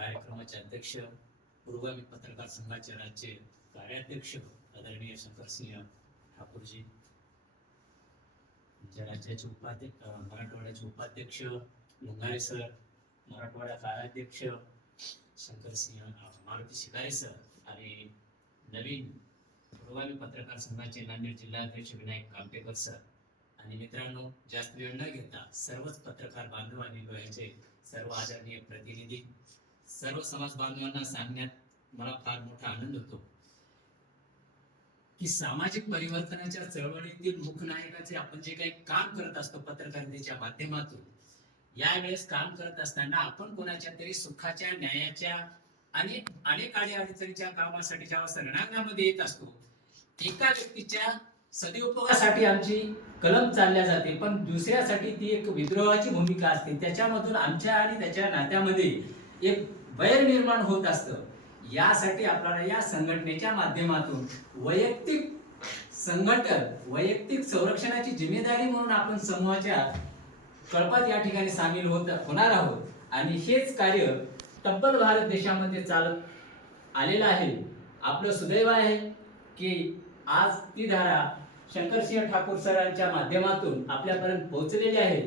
कार्यक्रमाचे अध्यक्ष, पुरोगामी पत्रकार संघाचे राज्य कार्याध्यक्ष आदरणीय शंकरसिंह ठाकूरजी, आमच्या राज्याचे मराठवाड्याचे उपाध्यक्ष मुंगारे सर, मराठवाडा कार्याध्यक्ष शंकरसिंह मारुती शिकारे सर आणि नवीन पुरोगामी पत्रकार संघाचे नांदेड जिल्हाध्यक्ष विनायक कामटेकर सर आणि मित्रांनो, जास्त वेळ न घेता सर्वच पत्रकार बांधव आणि लोह्याचे सर्व आदरणीय प्रतिनिधी, सर्व समाज बांधवांना सांगण्यात मला फार मोठा आनंद होतो की सामाजिक परिवर्तनाच्या चळवळीतील मुखनायकाचे आपण जे काही काम करत असतो पत्रकारितेच्या माध्यमातून, यावेळेस काम करत असताना आपण कोणाच्या तरी सुखाच्या, न्यायाच्या आणि अनेक अडचणीच्या कामासाठी जेव्हा रणांगणामध्ये येत असतो, एका व्यक्तीच्या सदुपयोगासाठी आमची कलम चालल्या जाते, पण दुसऱ्यासाठी ती एक विद्रोहाची भूमिका असते. त्याच्यामधून आमच्या आणि त्याच्या नात्यामध्ये एक वैर निर्माण होत असतं. यासाठी आपल्याला या संघटनेच्या माध्यमातून वैयक्तिक संघटन, वैयक्तिक संरक्षणाची जिम्मेदारी म्हणून आपण समूहाच्या कळपात या ठिकाणी सामील होणार आहोत आणि हेच कार्य तब्बल भारत देशामध्ये चालत आलेलं आहे. आपलं सुदैव आहे की आज ती धारा शंकरसिंह ठाकूर सरांच्या माध्यमातून आपल्यापर्यंत पोहोचलेली आहे.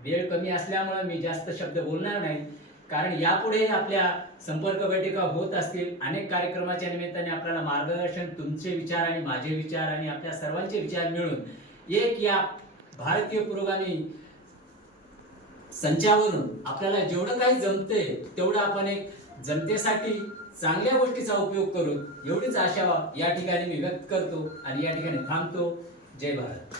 वेळ कमी असल्यामुळे मी जास्त शब्द बोलणार नाही, कारण यापुढे आपल्या संपर्क बैठका होत असतील. अनेक कार्यक्रमाच्या निमित्ताने आपल्याला मार्गदर्शन, तुमचे विचार आणि माझे विचार आणि आपल्या सर्वांचे विचार मिळून एक या भारतीय पुरोगामी संचावरून आपल्याला जेवढं काही जमते तेवढं आपण एक जनतेसाठी चांगल्या गोष्टीचा उपयोग करू, एवढीच आशा या ठिकाणी मी व्यक्त करतो आणि या ठिकाणी थांबतो. जय भारत.